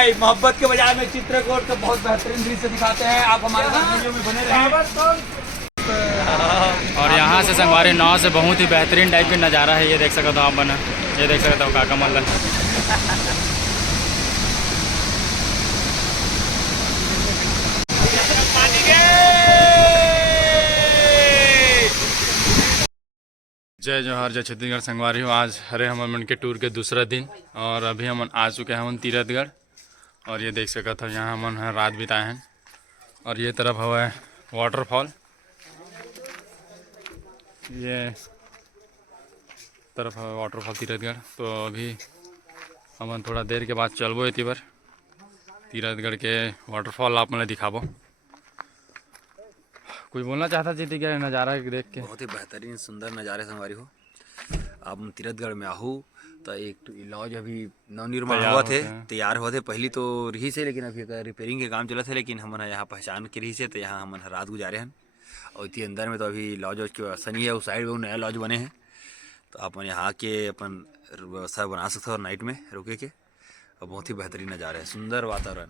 भाई मोहब्बत के बाजार में चित्रकूट तो बहुत बेहतरीन दृश्य दिखाते हैं। आप हमारे साथ वीडियो में बने रहें। और यहाँ से संगवारी नाव से बहुत ही बेहतरीन टाइप की नज़ारा है। ये देख सकते हो आप बना, ये देख सकते हो काका मल्ला। जय जोहार, जय छत्तीसगढ़ संगवारी हो। आज हरे हमन के टूर के दूसरा दिन और अभी हम आ चुके हैं तीरथगढ़। और ये देख सकते हो यहाँ हमन रात बिताए हैं। और ये तरफ हुआ है वाटरफॉल, ये तरफ है वाटरफॉल तीरथगढ़। तो अभी हमन थोड़ा देर के बाद चलबो इति बार तीरथगढ़ के वाटरफॉल आप मैं दिखाबो। कोई बोलना चाहता जीती क्या नज़ारा देख के? बहुत ही बेहतरीन सुंदर नज़ारे संगवारी हो। आप तीरथगढ़ में आहू तो एक लॉज अभी नवनिर्माण हुआ थे, तैयार हुआ थे। पहली तो रही से, लेकिन अभी रिपेयरिंग के काम चला थे। लेकिन हमन यहाँ पहचान के रही से तो यहाँ हमन रात गुजारे हैं। और इतने अंदर में तो अभी लॉज के सनी है, उस साइड में नया लॉज बने हैं। तो अपन यहाँ के अपन व्यवस्था बना सकते हो नाइट में रुके के। और बहुत ही बेहतरीन नज़ारा है, सुंदर वातावरण।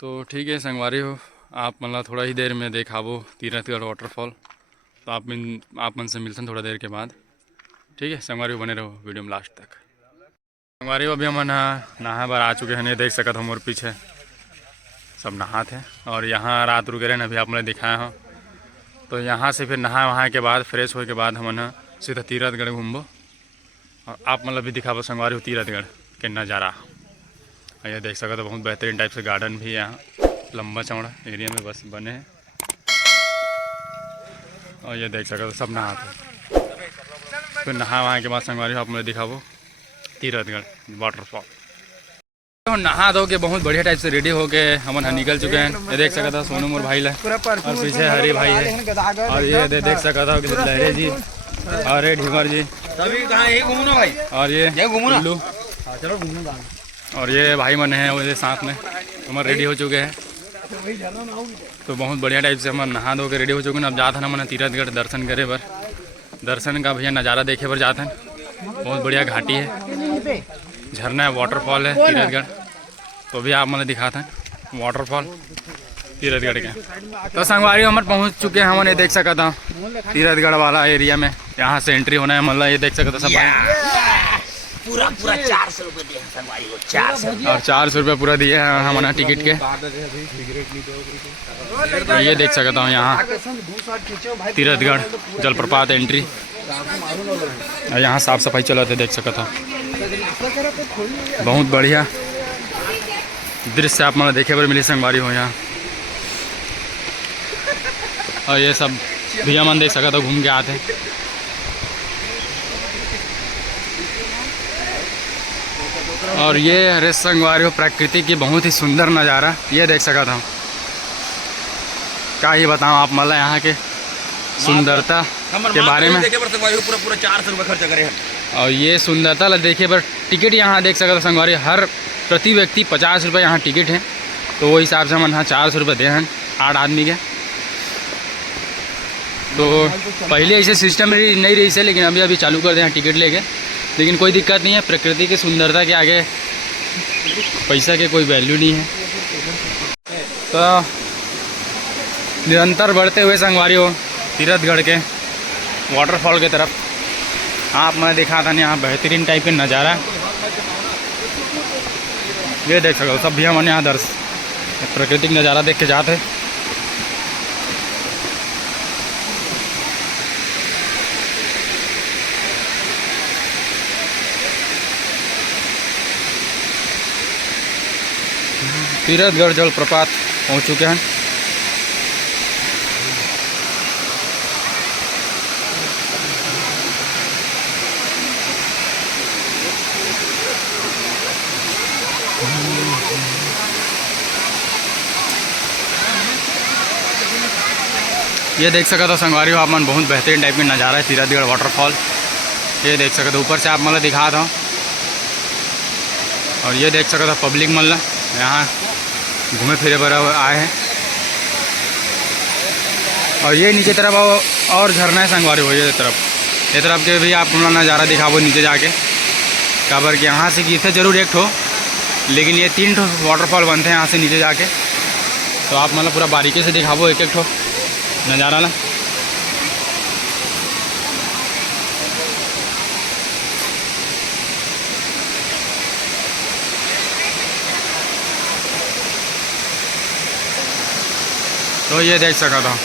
तो ठीक है संगवारी हो, आप मतलब थोड़ा ही देर में देखाबो तीरथगढ़ वाटरफॉल। तो आप मन से मिलते हैं थोड़ा देर के बाद। ठीक है संगवारी हो, बने रहो वीडियो में लास्ट तक। संगवारी हो अभी हम नहा बार आ चुके हैं। ये देख सकते हो मोर पीछे सब नहाते हैं। और यहाँ रात रुके रहे अभी आप मैंने दिखाया हो। तो यहाँ से फिर नहा वहाँ के बाद फ्रेश होने के बाद हम सीधा तीरथगढ़ घूमबो। और आप मतलब भी दिखाबो संगवारी हो तीरथगढ़ के नज़ारा। ये देख सकते हो बहुत बेहतरीन टाइप से गार्डन भी है यहाँ, लंबा चौड़ा एरिया में बस बने हैं। और ये देख सकते हो सब नहाते। फिर नहा वहाँ के बाद संगवारी आप मुझे दिखाबो तीरथगढ़ वाटरफॉल। तो नहा धो के बहुत बढ़िया टाइप से रेडी होके हम निकल चुके हैं। ये देख सकते हो सोनू मोर भाई है और पीछे हरी भाई है। और ये देख सकते हो लहरे जी और ये ढिमर जी भाई और ये उल्लू और ये भाई मन है वो साथ में हम रेडी हो चुके हैं। तो बहुत बढ़िया टाइप से हम नहा धो के रेडी हो चुके हैं। अब जाते हैं हम तीरथगढ़ दर्शन करे बर, दर्शन का भैया नज़ारा देखे बर जाते हैं। बहुत बढ़िया घाटी है, झरना है, वाटरफॉल है तीरथगढ़। तो भी आप मतलब दिखाते हैं वाटरफॉल तीरथगढ़ के। तो संगवारी हम पहुँच चुके हैं। हमने देख सका था तीरथगढ़ वाला एरिया में, यहाँ से एंट्री होना है। मतलब ये देख सकते सब पूरा 400 रुपये दिए संगवारी को, 400 और 400 रुपये पूरा दिए हैं हमारा टिकट के। तो ये देख सकता हूँ यहाँ तीरथगढ़ जलप्रपात एंट्री। और यहाँ साफ सफाई चला थे, देख सकता था। बहुत बढ़िया दृश्य आप मतलब देखे पर मिली संगवारी हो यहाँ। और ये सब भैया मन देख सकता था घूम के आते। और ये हरे संगवारी हो प्रकृति की बहुत ही सुंदर नज़ारा। ये देख सका था, क्या ही बताऊँ आप मतलब यहाँ के सुंदरता के बारे में। पूरा 400 रुपये खर्च करे। और ये सुंदरता देखे पर टिकट यहाँ देख सकते संगवारी, हर प्रति व्यक्ति 50 रुपये यहाँ टिकट है। तो वो हिसाब से हम यहाँ 400 रुपये दे हैं 8 आदमी के। तो पहले ऐसे सिस्टम नहीं रही से, लेकिन अभी चालू कर दें टिकट लेके। लेकिन कोई दिक्कत नहीं है, प्रकृति की सुंदरता के आगे पैसा के कोई वैल्यू नहीं है। तो निरंतर बढ़ते हुए संगवारी हो तीरथगढ़ के वाटरफॉल की तरफ आप मैं दिखा था यहाँ बेहतरीन टाइप के नज़ारा। ये देख सकते हो सब भी हम यहाँ प्राकृतिक नज़ारा देख के जाते। तीरथगढ़ जलप्रपात पहुँच चुके हैं। ये देख सकते हो संगवारी हो आप मन बहुत बेहतरीन टाइप में नज़ारा है तीरथगढ़ वाटरफॉल। ये देख सकते हो ऊपर से आप मतलब दिखा था। और ये देख सकते हो पब्लिक मतलब यहाँ घूमे फिरे पर आए हैं। और ये नीचे तरफ और झरना है संगवारी हो। ये तरफ के भी आप नज़ारा दिखाओ नीचे जाके। काबर कि यहाँ से गिरते जरूर एक ठो लेकिन ये 3 ठो वाटरफॉल बनते हैं यहाँ से नीचे जाके। तो आप मतलब पूरा बारीकी से दिखाबो एक एक ठो नज़ारा ना। तो ये देख सका था।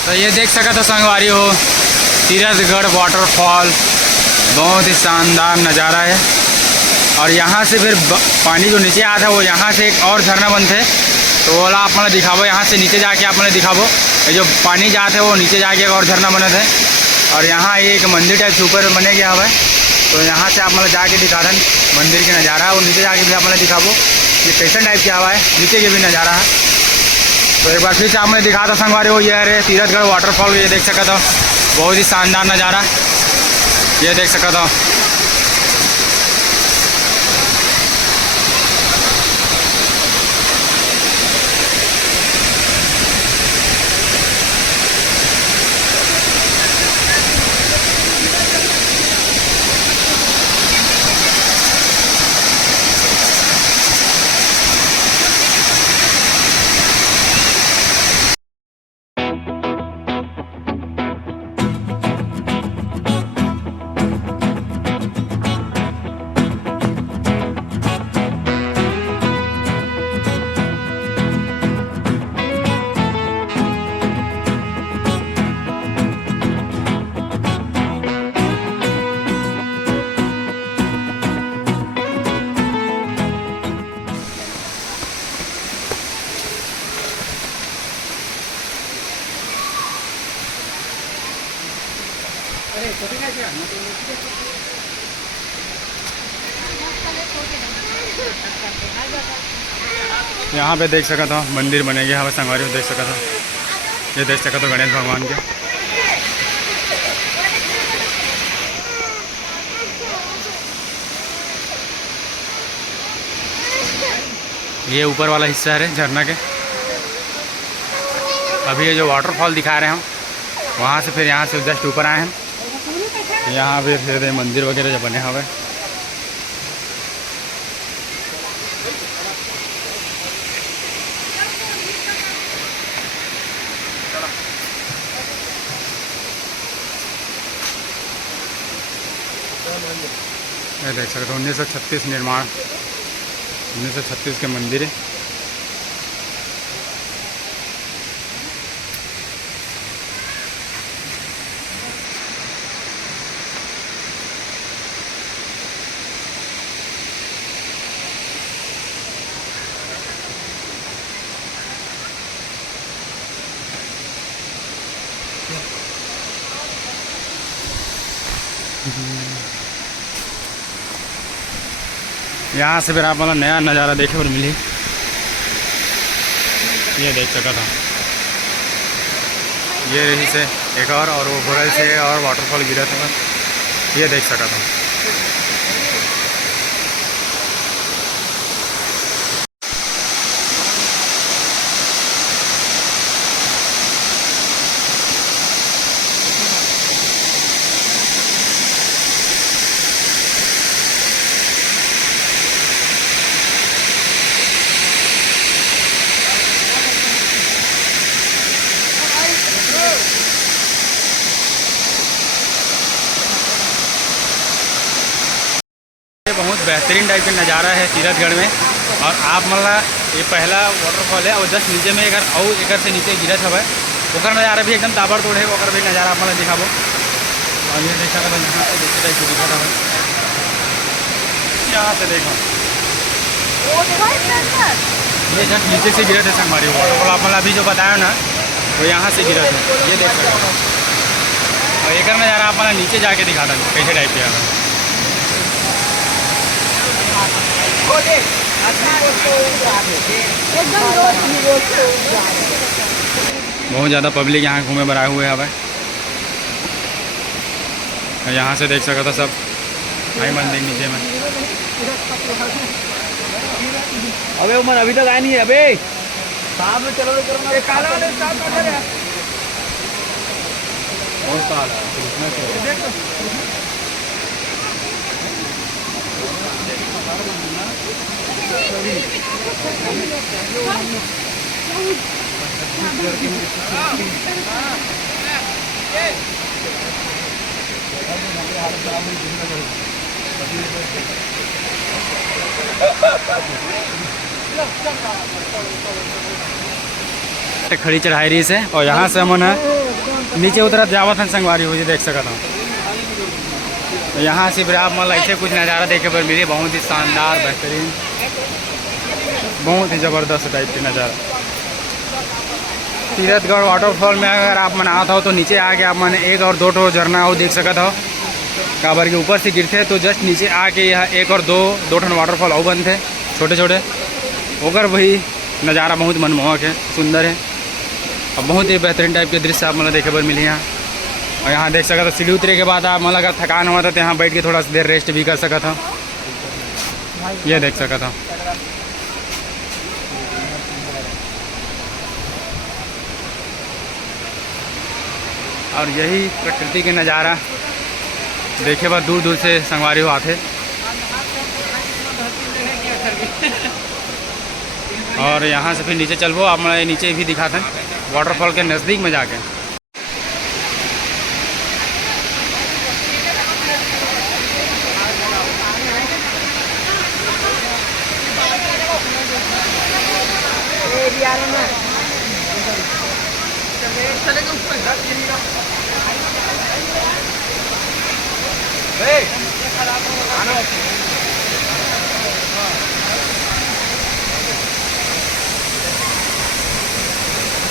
तो ये देख सका था संगवारी हो, तीरथगढ़ वाटरफॉल बहुत ही शानदार नज़ारा है। और यहाँ से फिर पानी जो नीचे आता है वो यहाँ से एक और झरना बनते है, तो वो वाला आप मतलब दिखाबो। यहाँ से नीचे जाके आप मतलब दिखाबो, ये जो पानी जाते है वो नीचे जाके एक और झरना बनत है। और यहाँ एक मंदिर टाइप से ऊपर बने गया हुआ है, तो यहाँ से आप मतलब जाके दिखा रहे मंदिर के नज़ारा। और नीचे जाके भी आप मतलब दिखाबो ये कैसन टाइप क्या हुआ है, नीचे के भी नज़ारा है। तो एक बार फिर से आपने दिखा था संगवारी हो, ये है तीरथगढ़ वाटरफॉल। ये देख सका था, बहुत ही शानदार नज़ारा ये देख सका था। यहाँ पे देख सका था मंदिर बनेंगे हमें संगवारी में देख सका था। ये देख सका था गणेश भगवान के। ये ऊपर वाला हिस्सा है झरना के। अभी ये जो वाटरफॉल दिखा रहे हैं हम, वहाँ से फिर यहाँ से जस्ट ऊपर आए हैं। यहाँ पे फिर मंदिर वगैरह जो बने हुए। ये देख सकते हो 1936 निर्माण, 1936 के मंदिर है। यहाँ से फिर आप मतलब नया नज़ारा देखे और मिली, ये देख सका था। ये रही से एक और वो घोड़े से और वाटरफॉल गिरा था, ये देख सका था। बहुत बेहतरीन टाइप का नज़ारा है तीरथगढ़ में। और आप मतलब ये पहला वाटरफॉल है और जस्ट नीचे में अगर और एक से नीचे गिरत हवा ओकर नज़ारा भी एकदम ताबड़तोड़ है, ओकर भी नज़ारा आप मतलब दिखाबो। और ये देखा था यहाँ से देखते टाइप दिखा था, यहाँ से देखो ये जस्ट नीचे से गिरत है संगवारी वाटरफॉल। आप मतलब अभी जो बताया ना वो यहाँ से गिरत है, ये देख सकते हो। और एक नज़ारा आप मतलब नीचे जाके दिखाता कैसे टाइप के है। बहुत ज़्यादा पब्लिक यहाँ घूमे बर आए हुए हैं। अब यहाँ से देख सका था सब आई मंदिर नीचे में। अबे उमर अभी तक आया नहीं है। अबे साहब में चलो करो काला वाले साहब का है कौन सा खड़ी चढ़ाई रही से और यहाँ से हमन नीचे उतरा जावत हन संगवारी हो देख सकता हूँ। तो यहाँ से फिर आप मतलब ऐसे कुछ नज़ारा देखे पर मिले, बहुत ही शानदार बेहतरीन, बहुत ही ज़बरदस्त टाइप के नज़ारा। तीरथगढ़ वाटरफॉल में अगर आप मन आता हो तो नीचे आके आप मन एक और दो ठो झरना हो देख सकता हो। काबर के ऊपर से गिरते तो जस्ट नीचे आके यह एक और दो ठन वाटरफॉल और बनते छोटे छोटे, ओकर वही नज़ारा बहुत मनमोहक है, सुंदर है और बहुत ही बेहतरीन टाइप के दृश्य आप मतलब देखे पर मिले यहाँ। और यहाँ देख सका था सीढ़ी उतरे के बाद आप मतलब अगर थकान हुआ था तो यहाँ बैठ के थोड़ा सा देर रेस्ट भी कर सका था, ये देख सका था। और यही प्रकृति के नज़ारा देखे बाद दूर दूर से संगवारी हो आते। और यहाँ से फिर नीचे चलबो, आप मैं नीचे भी दिखाते हैं वाटरफॉल के नज़दीक में जाके।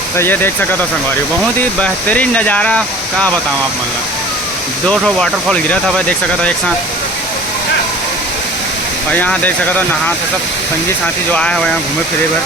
तो ये देख सका था संगवारी, बहुत ही बेहतरीन नज़ारा, क्या बताऊँ आप मतलब। दो ठो वाटरफॉल गिरा था भाई, देख सका था एक साथ। और यहाँ देख सका था नहा था सब संगी साथी जो आए हुए यहाँ घूमे फिरे भर।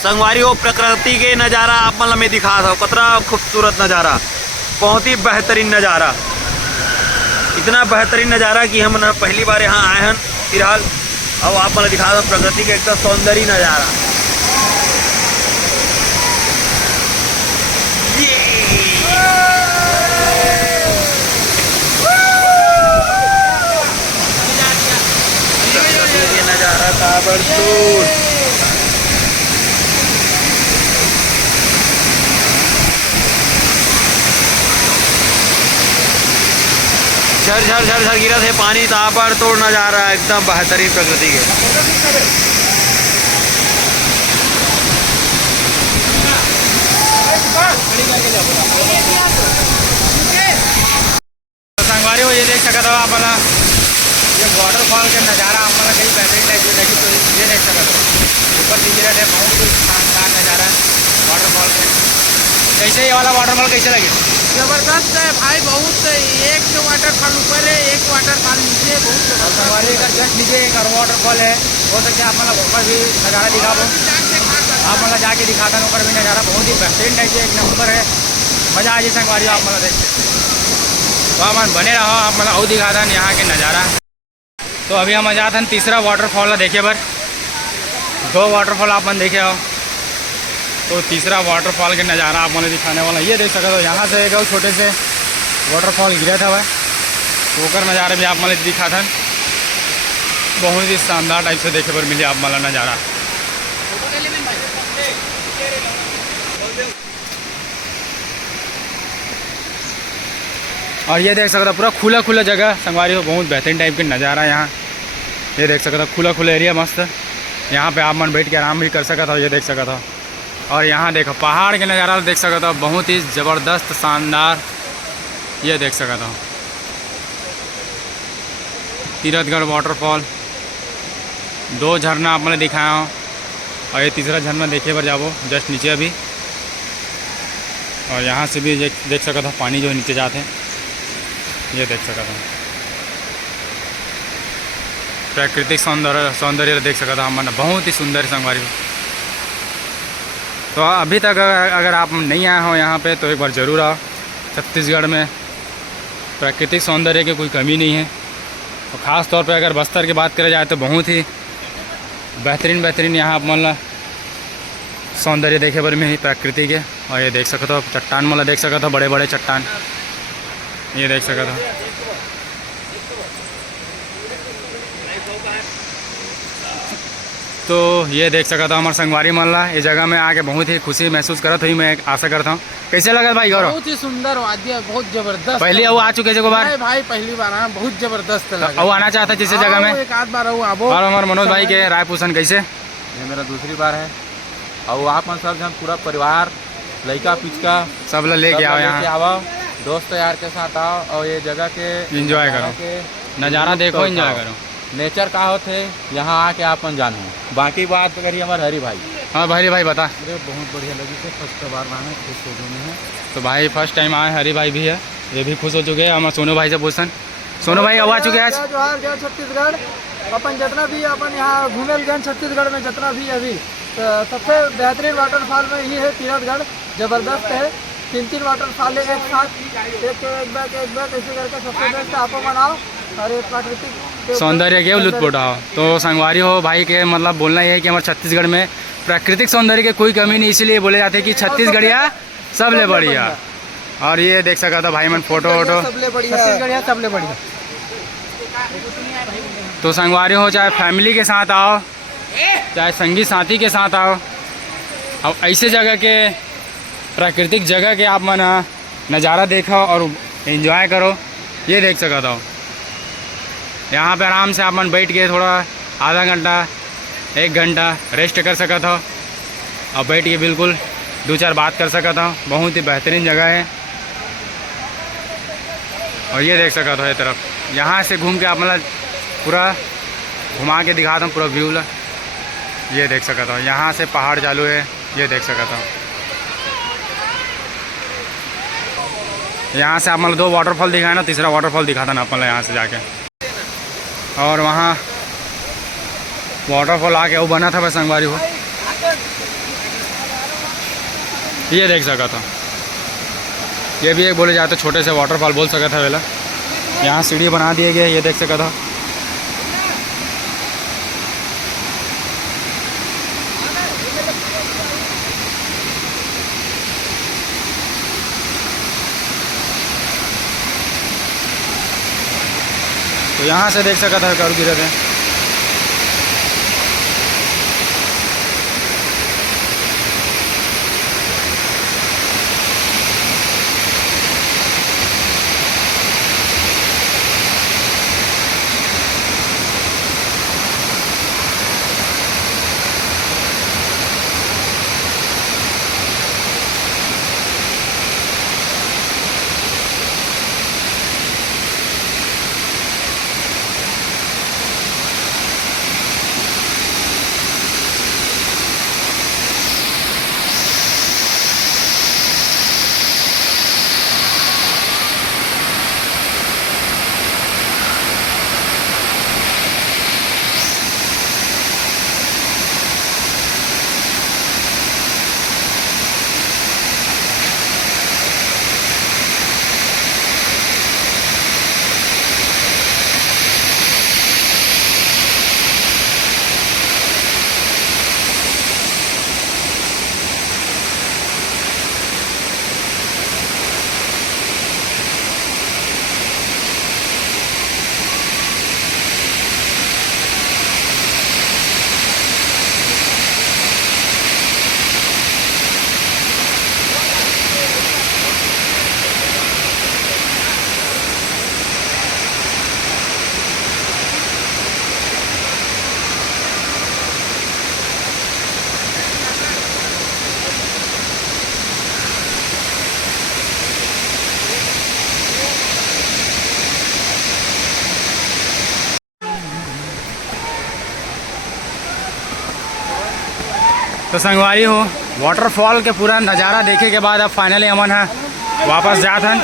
संगवारी हो प्रकृति के नज़ारा आप मतलब में दिखा था, कितना खूबसूरत नज़ारा, बहुत ही बेहतरीन नज़ारा। इतना बेहतरीन नज़ारा कि हम पहली बार यहाँ आए हैं फिलहाल। अब आप मतलब दिखा दो प्रकृति का एकदम सौंदर्य नज़ारा। ये नज़ारा ताबड़तोड़। झर झर झर झर गिरा थे पानी, ताबड़तोड़ नज़ारा एकदम बेहतरीन प्रकृति के। संगवारी हो ये देख सकते हो आप ये वाटरफॉल का नज़ारा हमारा कहीं बेहतरीन टाइप से लगी, तो ये देख सकते हो ऊपर दिख रहे थे, बहुत ही शानदार नज़ारा वाटरफॉल का। कैसे ये वाला वाटरफॉल कैसे लगे? जबरदस्त है भाई, बहुत। एक जो वाटरफॉल ऊपर है, एक वाटरफॉल नीचे, बहुत जबरदस्त। हमारे का जस्ट नीचे एक और वाटरफॉल है, हो सकता है आप मतलब ऊपर भी नज़ारा दिखा दो, आप मतलब जाके दिखाता हूँ ऊपर भी नज़ारा बहुत ही बेहतरीन टाइप से एक नंबर है। मज़ा आ जाए संगवारी आप मतलब देख तो आप बने रहो, आप मतलब और दिखाता यहाँ के नज़ारा। तो अभी हम जाते हैं तीसरा वाटरफॉल देखे पर, 2 वाटरफॉल आप मन देखे हो, तो तीसरा वाटरफॉल के नज़ारा आप मुझे दिखाने वाला ये देख सकते हो। यहाँ से एक छोटे से वाटरफॉल गिरा था वह, तो ओकर नज़ारा भी आप मुझे दिखा था, बहुत ही शानदार टाइप से देखे पर मिले आप मतलब नज़ारा। और ये देख सकते हो पूरा खुला खुला जगह संगवारी हो, बहुत बेहतरीन टाइप के नज़ारा यहाँ। ये देख सकते हो खुला खुला एरिया मस्त, यहाँ पे आप मन बैठ के आराम भी कर सकते हो, ये देख सकते हो। और यहाँ देखो पहाड़ के नज़ारा देख सकते हो, बहुत ही ज़बरदस्त शानदार, ये देख सकते हो। तीरथगढ़ वाटरफॉल, 2 झरना आप मैंने दिखाया हूँ, और ये तीसरा झरना देखे पर जाओ जस्ट नीचे अभी। और यहाँ से भी देख सकते हो पानी जो नीचे जाते हैं, ये देख सकते हो। प्राकृतिक सौंदर्य देख सकते हो हमने, बहुत ही सुंदर संगवारी। तो अभी तक अगर आप नहीं आए हो यहाँ पे तो एक बार ज़रूर आओ। छत्तीसगढ़ में प्राकृतिक सौंदर्य की कोई कमी नहीं है, और ख़ास तौर पे अगर बस्तर की बात करें जाए तो बहुत ही बेहतरीन यहाँ आप मतलब सौंदर्य देखे पर में ही प्रकृति के। और ये देख सकते हो चट्टान मतलब देख सकते हो, बड़े बड़े चट्टान ये देख सकते हो। तो ये देख सकता था हमारे संगवारी मल्ला, इस जगह में आके बहुत ही खुशी महसूस करत हुई, मैं आशा करता हूँ। कैसे लगा भाई गौरव? बहुत ही सुंदर वाद्य, बहुत जबरदस्त। पहले वो आ चुके जगह बार? भाई पहली बार आया, बहुत जबरदस्त लगा। वो आना चाहता जिस जगह में एक आध बार आबो। और हमारे मनोज भाई के रायपूषण कैसे? ये मेरा दूसरी बार है, और आप मन सब जन पूरा परिवार लड़का पिचका सब लोग लेके आओ यहाँ, आओ दोस्त यार के साथ आओ, और ये जगह के एंजॉय करो, नज़ारा देखो, एंजॉय करो। नेचर का होते यहाँ आके आपन जानो। बाकी बात करिए हमारे हरी भाई। हाँ भाई बता। अरे बहुत बढ़िया लगी थे, फर्स्ट बार आए, खुश हो गए हैं। तो भाई फर्स्ट टाइम आए, हरी भाई भी है, ये भी खुश हो चुके हैं। हमारे सोनू भाई से पूछन, सोनू भाई अब आ चुके हैं आज? जोहार छत्तीसगढ़, अपन जितना भी अपन यहाँ घूमे गए छत्तीसगढ़ में जितना भी अभी, तो सबसे बेहतरीन वाटरफॉल में ही है तीरथगढ़। जबरदस्त है, 3 वाटरफॉल है एक साथ, एक बैग ऐसे करके सबसे बेस्ट आप बनाओ, और एक प्राकृतिक सौंदर्य के लुत्फ उठाओ। तो संगवारी हो भाई के मतलब बोलना ये है कि हमारे छत्तीसगढ़ में प्राकृतिक सौंदर्य की कोई कमी नहीं, इसीलिए बोले जाते हैं कि छत्तीसगढ़िया सबले बढ़िया। और ये देख सका था भाई मन फोटो वोटो, छत्तीसगढ़िया सबले बढ़िया। तो संगवारी हो चाहे फैमिली के साथ आओ, चाहे संगी साथी के साथ आओ, और ऐसे जगह के प्राकृतिक जगह के आप मन नज़ारा देखो और एंजॉय करो। ये देख सका था यहाँ पे आराम से आप मन बैठ के थोड़ा आधा घंटा 1 घंटा रेस्ट कर सका था, और बैठ के बिल्कुल 2-4 बात कर सका था। बहुत ही बेहतरीन जगह है। और ये देख सका था ये तरफ, यहाँ से घूम के आप मतलब पूरा घुमा के दिखाता हूँ पूरा व्यू। ये देख सका था यहाँ से पहाड़ चालू है, ये देख सका था। यहाँ से आप मतलब 2 वाटरफॉल दिखाए ना, तीसरा वाटरफॉल दिखाता ना अपन यहाँ से जाके। और वहाँ वाटरफॉल आके वो बना था बस संगवारी हो, ये देख सका था। ये भी एक बोले जाते छोटे से वाटरफॉल बोल सका था वेला। यहाँ सीढ़ी बना दिए गए, ये देख सका था। तो यहाँ से देख सकता था करू गिरत है। तो संगवारी हो वाटरफॉल के पूरा नज़ारा देखे के बाद अब फाइनली अमन है वापस जात हन।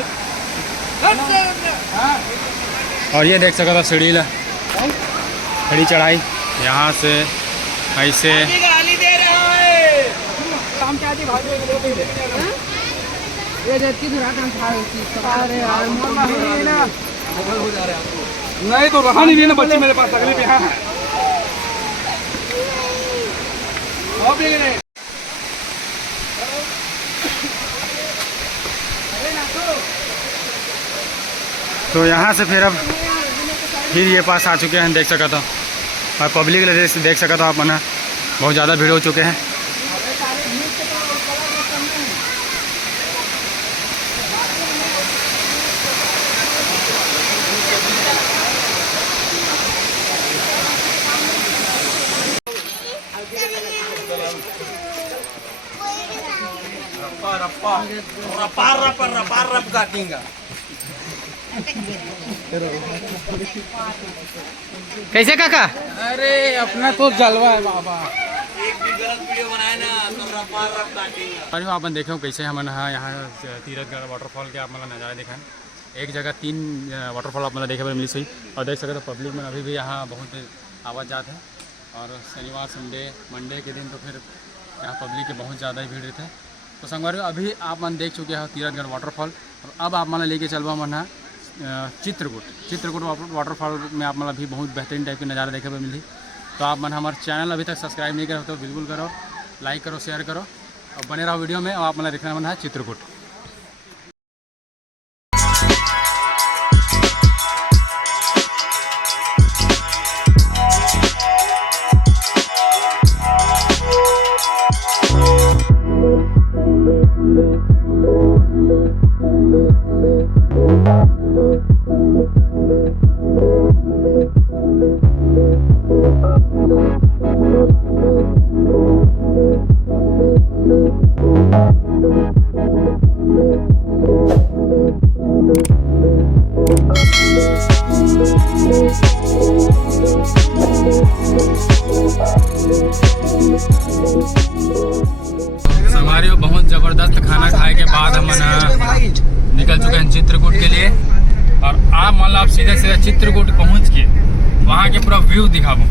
और ये देख सकता था सीढ़ी ला खड़ी चढ़ाई यहाँ से ऐसे नहीं तो रहा नहीं ना बच्चे मेरे पास तकलीफ यहाँ है। तो यहाँ से फिर अब फिर ये पास आ चुके हैं, देख सकता था। और पब्लिक देख सकता था आप मना बहुत ज़्यादा भीड़ हो चुके हैं। रप काटेंगे। कैसे काका? अरे अपना तो जलवा है बाबा। एक भी गलत वीडियो बनाए ना तो रप काटेंगे। अरे अपन देखो कैसे हम यहाँ तीरथगढ़ वाटरफॉल के आप मतलब नज़ारा दिखाएं। एक जगह 3 वाटरफॉल आप मतलब देखे पर मिली सही। और देख सकते पब्लिक में अभी भी यहाँ बहुत आवाज़ जात है। और शनिवार संडे मंडे के दिन तो फिर यहाँ पब्लिक के बहुत ज़्यादा ही भीड़ रहते हैं। तो संगवारी अभी आप मन देख चुके हैं तीरथगढ़ वाटरफॉल। और अब आप मन लेके चलवा मन है चित्रकूट वाटरफॉल में आप मतलब अभी बहुत बेहतरीन टाइप के नज़ारा देखे पर मिली। तो आप मन हमारे चैनल अभी तक सब्सक्राइब नहीं करो तो बिल्कुल करो, लाइक करो, शेयर करो और बने रहो वीडियो में। और आप मतलब देखना मन है चित्रकूट। हमारे बहुत ज़बरदस्त खाना खाए के बाद हम निकल चुके हैं चित्रकूट के लिए। और आप मतलब सीधे सीधे चित्रकूट पहुंच के वहाँ के पूरा व्यू दिखाऊँ।